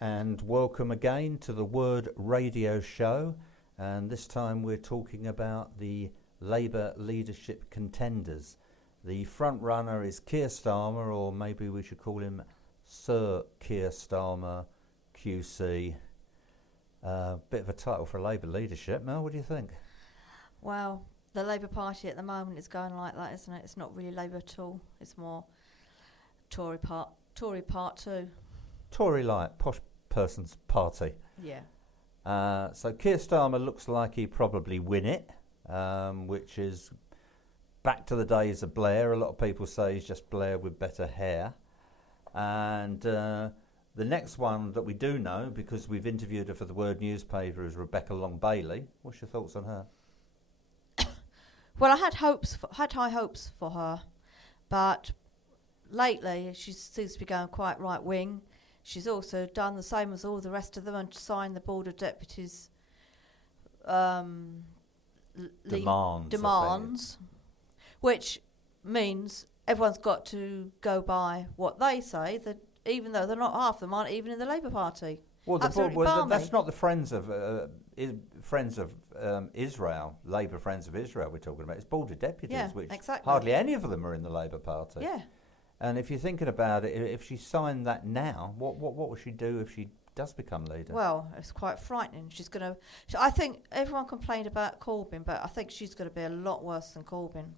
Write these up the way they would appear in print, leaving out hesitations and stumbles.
and welcome again to the Word Radio Show. And this time we're talking about the Labour leadership contenders. The front runner is Keir Starmer, or maybe we should call him Sir Keir Starmer, QC. Bit of a title for Labour leadership. Mel, what do you think? Well, the Labour Party at the moment is going like that, isn't it? It's not really Labour at all. It's more Tory part two. Tory light, posh person's party. Yeah. So Keir Starmer looks like he'd probably win it, which is back to the days of Blair. A lot of people say he's just Blair with better hair. And the next one that we do know, because we've interviewed her for the Word newspaper, is Rebecca Long-Bailey. What's your thoughts on her? Well, I had high hopes for her, but lately she seems to be going quite right wing. She's also done the same as all the rest of them and signed the Board of Deputies demands, which means everyone's got to go by what they say, that even though they're not, half of them aren't even in the Labour Party. Well, that's not the Friends of Israel, Labour Friends of Israel we're talking about. It's Board of Deputies, which exactly. Hardly any of them are in the Labour Party. Yeah. And if you're thinking about it, if she signed that now, what will she do if she does become leader? Well, it's quite frightening. I think everyone complained about Corbyn, but I think she's going to be a lot worse than Corbyn.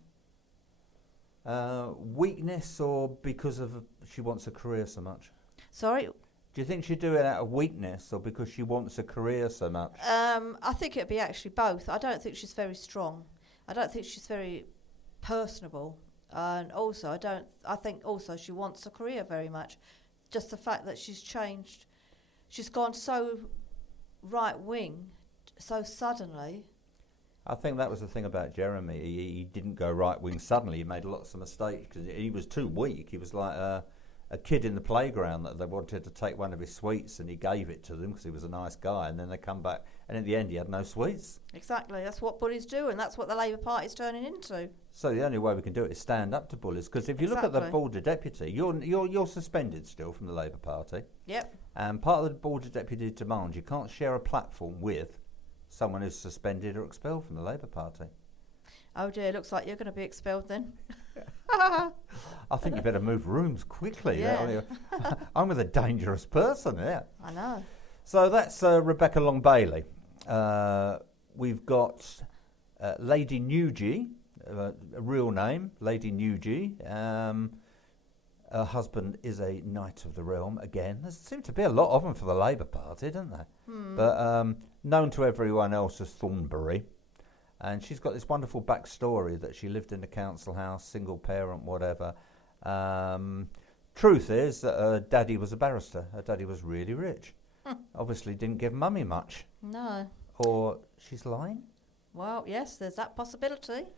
Weakness, or because of she wants a career so much? Sorry? Do you think she'd do it out of weakness or because she wants a career so much? I think it'd be actually both. I don't think she's very strong. I don't think she's very personable. And also, I think also she wants a career very much. Just the fact that she's changed. She's gone so right wing so suddenly. I think that was the thing about Jeremy. He didn't go right wing suddenly. He made lots of mistakes because he was too weak. He was like a kid in the playground that they wanted to take one of his sweets, and he gave it to them because he was a nice guy, and then they come back, and at the end he had no sweets. Exactly, that's what bullies do, and that's what the Labour Party's turning into. So the only way we can do it is stand up to bullies, because if you look at the Board of Deputy, you're suspended still from the Labour Party. Yep. And part of the Board of Deputy demands you can't share a platform with someone who's suspended or expelled from the Labour Party. Oh dear, looks like you're going to be expelled then. I think you better move rooms quickly. Yeah. I'm with a dangerous person here. I know. So that's Rebecca Long-Bailey. We've got Lady Nugee, a real name, Lady Nugee. Her husband is a Knight of the Realm again. There seem to be a lot of them for the Labour Party, don't there? But known to everyone else as Thornbury. And she's got this wonderful backstory that she lived in a council house, single parent, whatever. Truth is that her daddy was a barrister. Her daddy was really rich. Obviously didn't give mummy much. No. Or she's lying? Well, yes, there's that possibility.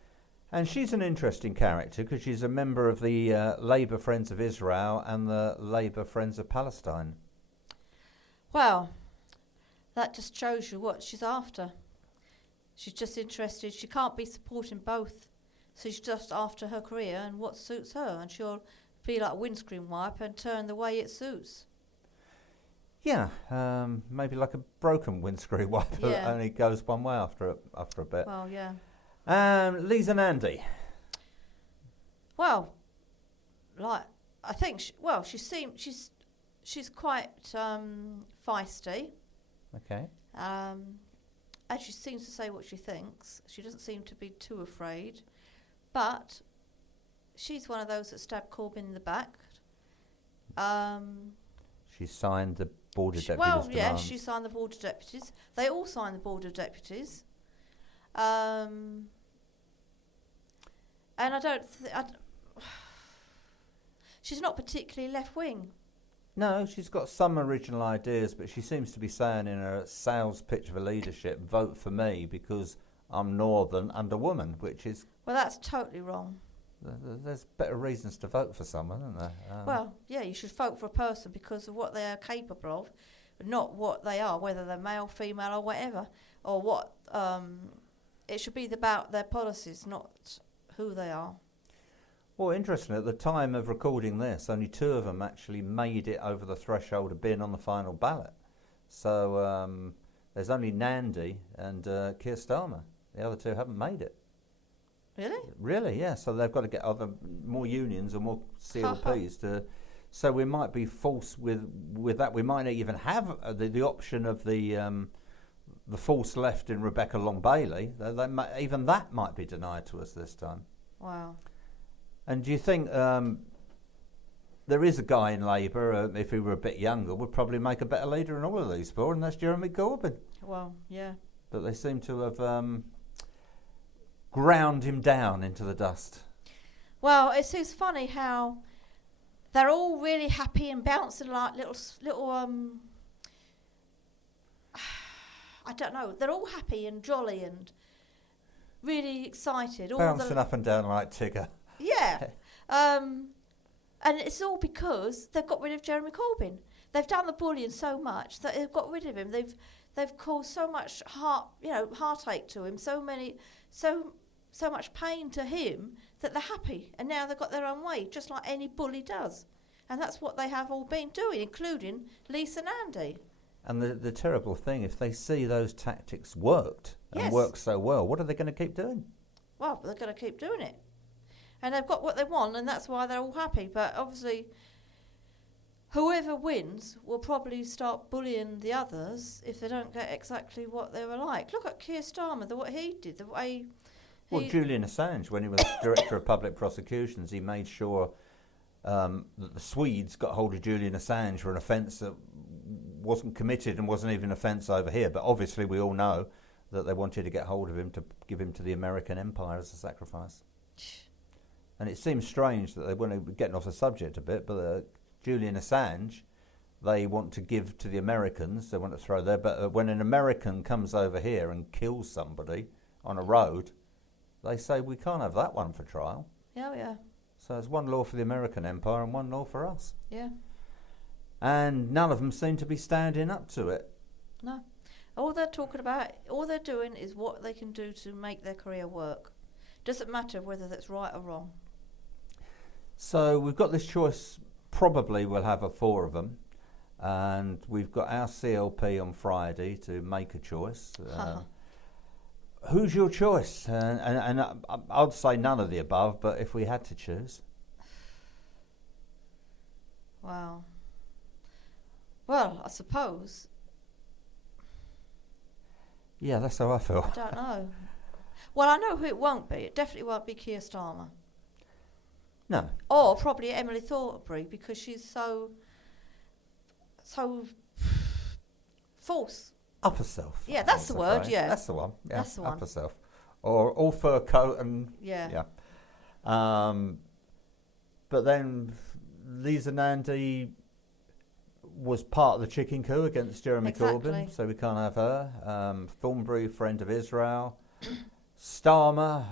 And she's an interesting character because she's a member of the Labour Friends of Israel and the Labour Friends of Palestine. Well, that just shows you what she's after. She's just interested. She can't be supporting both. So she's just after her career and what suits her. And she'll be like a windscreen wiper and turn the way it suits. Yeah, maybe like a broken windscreen wiper that only goes one way after a bit. Well, yeah. Lisa Nandy. Well, like I think she's quite feisty. Okay. And she seems to say what she thinks. She doesn't seem to be too afraid, but she's one of those that stabbed Corbyn in the back. She signed the Board of Deputies. Well, demands. yeah, she signed the Board of Deputies. They all signed the Board of Deputies. And I don't. She's not particularly left wing. No, she's got some original ideas, but she seems to be saying in her sales pitch for leadership, vote for me because I'm northern and a woman, which is... Well, that's totally wrong. There's better reasons to vote for someone, isn't there? Well, yeah, you should vote for a person because of what they are capable of, not what they are, whether they're male, female, or whatever, or what. It should be about their policies, not who they are. Well, interestingly, at the time of recording this, only 2 of them actually made it over the threshold of being on the final ballot. So there's only Nandi and Keir Starmer. The other 2 haven't made it. Really? Really, yeah. So they've got to get more unions or more CLPs to. So we might be false with that. We might not even have the option of the false left in Rebecca Long Bailey. Even that might be denied to us this time. Wow. And do you think there is a guy in Labour, if he were a bit younger, would probably make a better leader in all of these 4, and that's Jeremy Corbyn. Well, yeah. But they seem to have ground him down into the dust. Well, it's funny how they're all really happy and bouncing like little. I don't know. They're all happy and jolly and really excited. Bouncing up and down like Tigger. Yeah. And it's all because they've got rid of Jeremy Corbyn. They've done the bullying so much that they've got rid of him. They've caused so much heartache to him, so much pain to him that they're happy. And now they've got their own way, just like any bully does. And that's what they have all been doing, including Lisa Nandy. And the terrible thing, if they see those tactics worked and worked so well, what are they going to keep doing? Well, they're going to keep doing it. And they've got what they want, and that's why they're all happy. But obviously, whoever wins will probably start bullying the others if they don't get exactly what they were like. Look at Keir Starmer, what he did, the way... Well, Julian Assange, when he was Director of Public Prosecutions, he made sure that the Swedes got hold of Julian Assange for an offence that wasn't committed and wasn't even an offence over here. But obviously we all know that they wanted to get hold of him to give him to the American empire as a sacrifice. And it seems strange that they want to, getting off the subject a bit, but Julian Assange, they want to give to the Americans, they want to throw there, but when an American comes over here and kills somebody on a road, they say we can't have that one for trial. Yeah, yeah. So it's one law for the American empire and one law for us. Yeah. And none of them seem to be standing up to it. No. All they're talking about, all they're doing is what they can do to make their career work. Doesn't matter whether that's right or wrong. So we've got this choice, probably we'll have 4 of them. And we've got our CLP on Friday to make a choice. Who's your choice? And I'd say none of the above, but if we had to choose. Wow. Well, I suppose. Yeah, that's how I feel. I don't know. Well, I know who it won't be. It definitely won't be Keir Starmer. No. Or probably Emily Thornberry, because she's so false. Upper self. Yeah, that's the word, yeah. That's the one. Yeah, that's the one. Upper self. Or all fur coat and... Yeah. But then Lisa Nandy was part of the chicken coup against Jeremy Corbyn, so we can't have her. Thornberry, friend of Israel. Starmer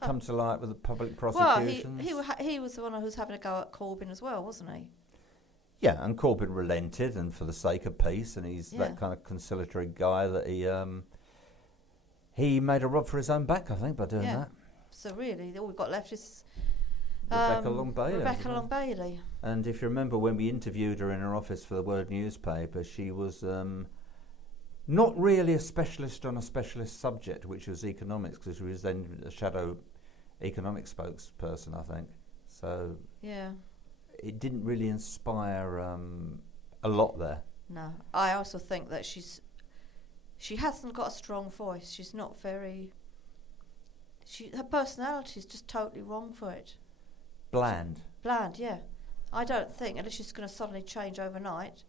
come to light with the public prosecutions. Well, he was the one who was having a go at Corbyn as well, wasn't he? Yeah, and Corbyn relented, and for the sake of peace, and he's that kind of conciliatory guy that he made a rub for his own back, I think, by doing that. So really, all we've got left is Rebecca Long Bailey. Rebecca Long Bailey. And if you remember when we interviewed her in her office for the Word newspaper, she was not really a specialist on a specialist subject, which was economics, because she was then a shadow economic spokesperson, I think. So yeah, it didn't really inspire a lot there. No, I also think that she hasn't got a strong voice. She's not very. Her personality is just totally wrong for it. Bland, yeah. I don't think, unless she's going to suddenly change overnight,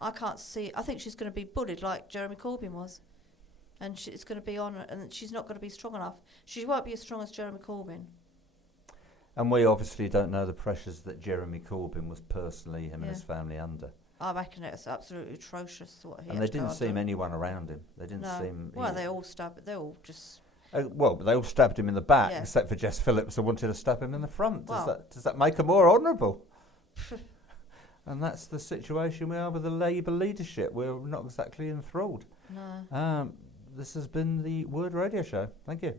I can't see. I think she's going to be bullied like Jeremy Corbyn was, and it's going to be on, and she's not going to be strong enough. She won't be as strong as Jeremy Corbyn. And we obviously don't know the pressures that Jeremy Corbyn was personally, him and his family, under. I reckon it's absolutely atrocious what he. And there didn't seem anyone around him. They didn't seem. Well, they all stabbed. They all just. Well, they all stabbed him in the back, except for Jess Phillips, who wanted to stab him in the front. Does that make her more honourable? And that's the situation we are with the Labour leadership. We're not exactly enthralled. No. This has been the Word Radio Show. Thank you.